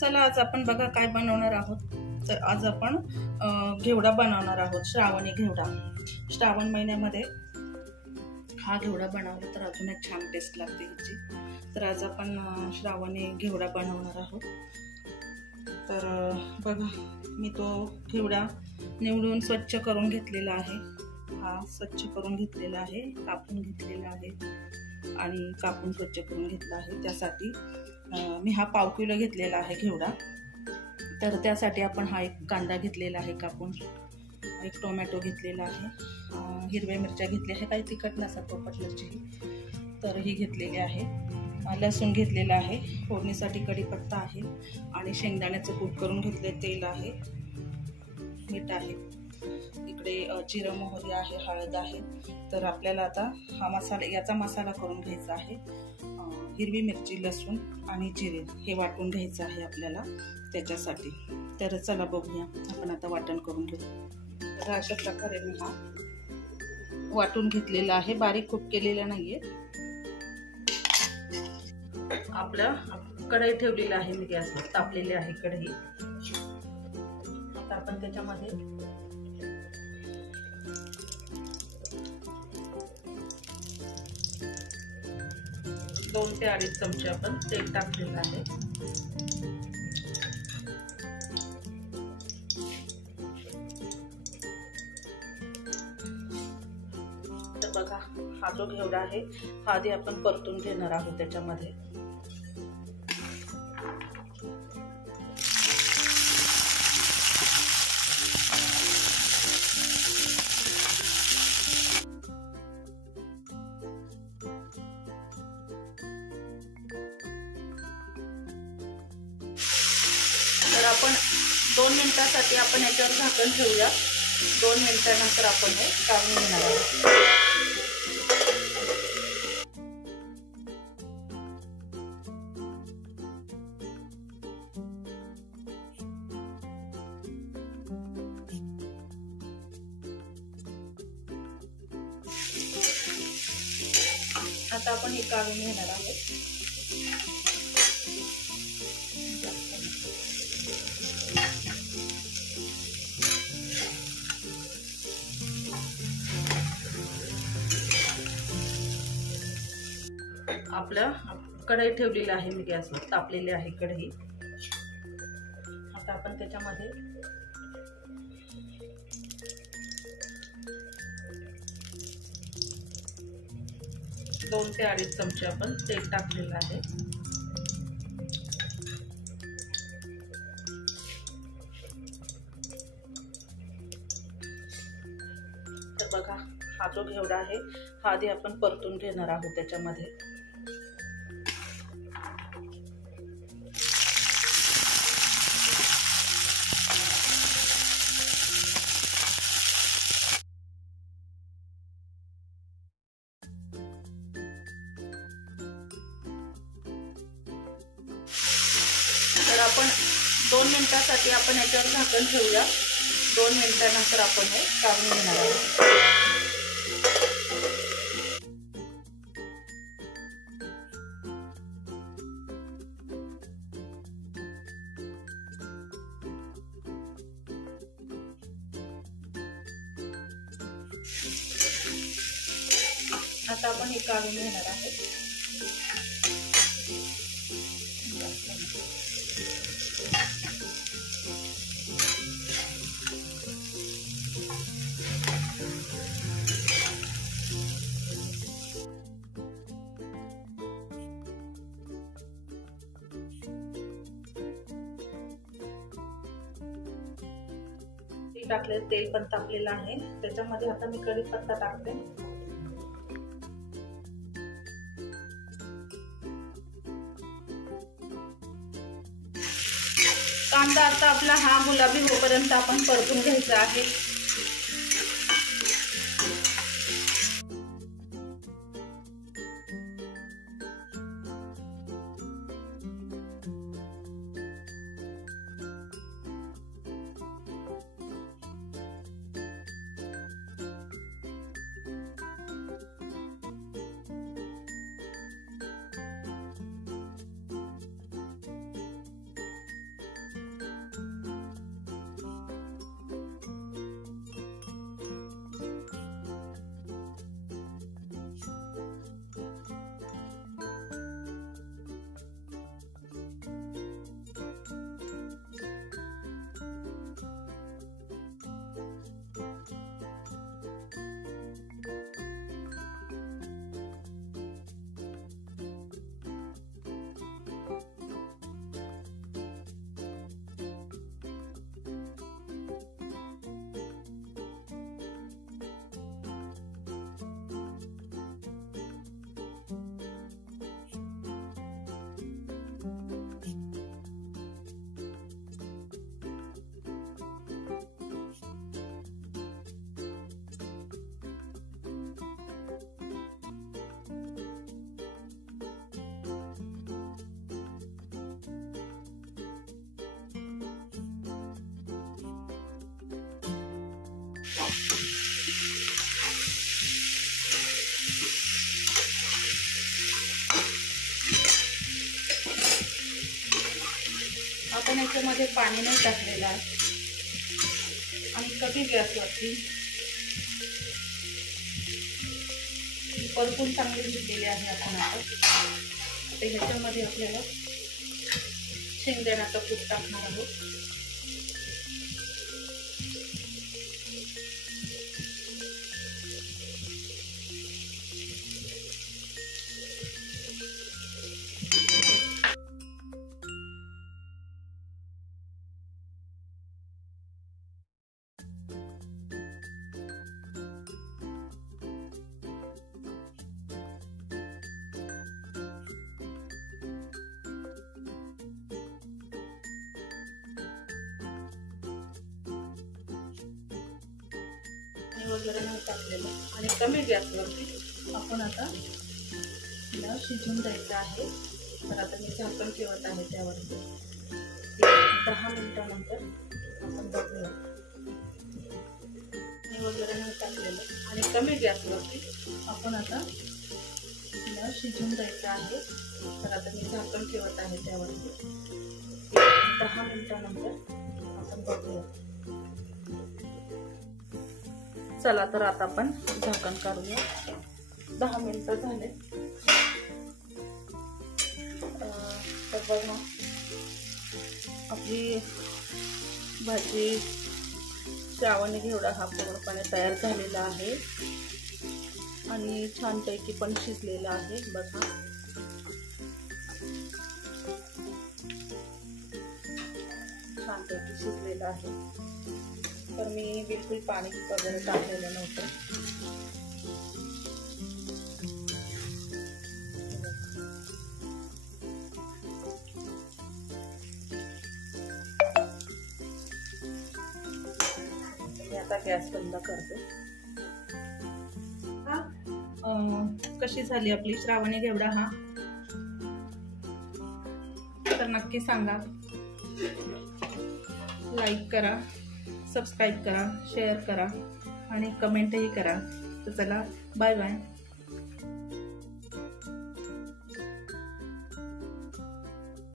चला आज आपण बघा काय बनवणार आहोत। तर आज आपण घेवडा बनवणार आहोत, श्रावणी घेवडा। श्रावण महिन्यामध्ये हा घेवडा बनवला तर अजून एक छान टेस्ट लागते याची। तर आज आपण श्रावणी घेवडा बनवणार आहोत। तर बघा मी तो घेवडा निवडून स्वच्छ करून घेतलेला आहे। हा स्वच्छ करून घेतलेला आहे, कापून घेतलेला आहे आणि कापून स्वच्छ करून घेतला आहे। त्यासाठी मी हा पाव किलो घेतलेला आहे घेवडा। तर त्यासाठी आपण हा एक कांदा घेतलेला आहे कापून, एक टोमॅटो घेतलेला आहे, हिरव्या मिरच्या घेतल्या आहे, काही तिखट नसतात पोपटची तर ही घेतलेली आहे, लसूण घेतलेला आहे, फोडणीसाठी कढीपत्ता आहे आणि शेंगदाण्याचं कूट करून घेतले, तेल आहे, मीठ आहे, इकडे जिरं मोहरी आहे, हळद आहे। तर आपल्याला आता हा मसाला, याचा मसाला करून घ्यायचा आहे। हिरवी मिरची, लसूण आणि जिरे हे वाटून घ्यायचं आहे आपल्याला त्याच्यासाठी। तर चला बघूया आपण आता वाटण करून घेऊ। तर अशा प्रकारे मी हा वाटून घेतलेला आहे, बारीक खूप केलेला नाहीये। आपल्या कढई ठेवलेली आहे मी गॅसवर, तापलेली आहे कढई। आता आपण त्याच्यामध्ये दोन ते अडीच चमचे आपण तेल टाकलेलं आहे। तर बघा हा जो घेवडा आहे हा आधी आपण परतून घेणार आहोत त्याच्यामध्ये। तर आपण 2 मिनिटांसाठी आपण याच्यावर झाकण ठेवूया। 2 मिनिटांनंतर आपण हे काढून घेणार आहोत। आता आपण हे काढून घेणार आहोत। आपल्या कढई ठेवलेली आहे मी गॅसवर, तापलेली आहे कढई। आता आपण त्याच्यामध्ये दोन ते अडीच चमचे आपण तेल टाकलेलं आहे। तर बघा हा जो घेवडा आहे हा आधी आपण परतून घेणार आहोत त्याच्यामध्ये। तर आपण 2 मिनिटांसाठी आपण याच्यावर झाकण ठेवूया। 2 मिनिटांनंतर आपण हे काढून घेणार आहोत। आता आपण हे काढून घेणार आहोत। टाकले, तेल पण तापलेलं आहे, त्याच्यामध्ये आता मी कढीपत्ता टाकते। कांदा आता आपला हा गुलाबी होईपर्यंत आपण परतून घ्यायचा आहे। आपण याच्यामध्ये पाणी नाही टाकलेलं आहे आणि कमी गॅसवरती परतून चांगली शिजलेली आहे. आपण आता ह्याच्यामध्ये आपल्याला शेंगदाण्याचं कूट टाकणार आहोत. वगैरे नाही टाकलेलं आणि कमी गॅसवरती आपण आता तिला शिजून द्यायचं आहे. तर आता मी झाकण ठेवत आहे त्यावरती. 10 मिनिटानंतर आपण बघूया. वगैरे नाही टाकलेलं आणि कमी गॅसवरती आपण आता तिला शिजून द्यायचं आहे. तर आता मी झाकण ठेवत आहे त्यावरती. 10 मिनिटानंतर आपण बघूया. चला तर आता आपण झाकण काढूया. 10 मिनिटं झाले. तर बघा आपली भाजी श्रावणी घेवडा हा पूर्णपणे तयार झालेला आहे आणि छानपैकी पण शिजलेला आहे. बघा छानपैकी शिजलेला आहे. तर मी बिलकुल पाणी वगैरे टाकलेलं नव्हतं. मी आता गॅस बंद करते. कशी झाली आपली श्रावणी घेवडा हा तर नक्की सांगा. लाईक करा, सबस्क्राईब करा, शेअर करा आणि कमेंटही करा. तर चला बाय बाय.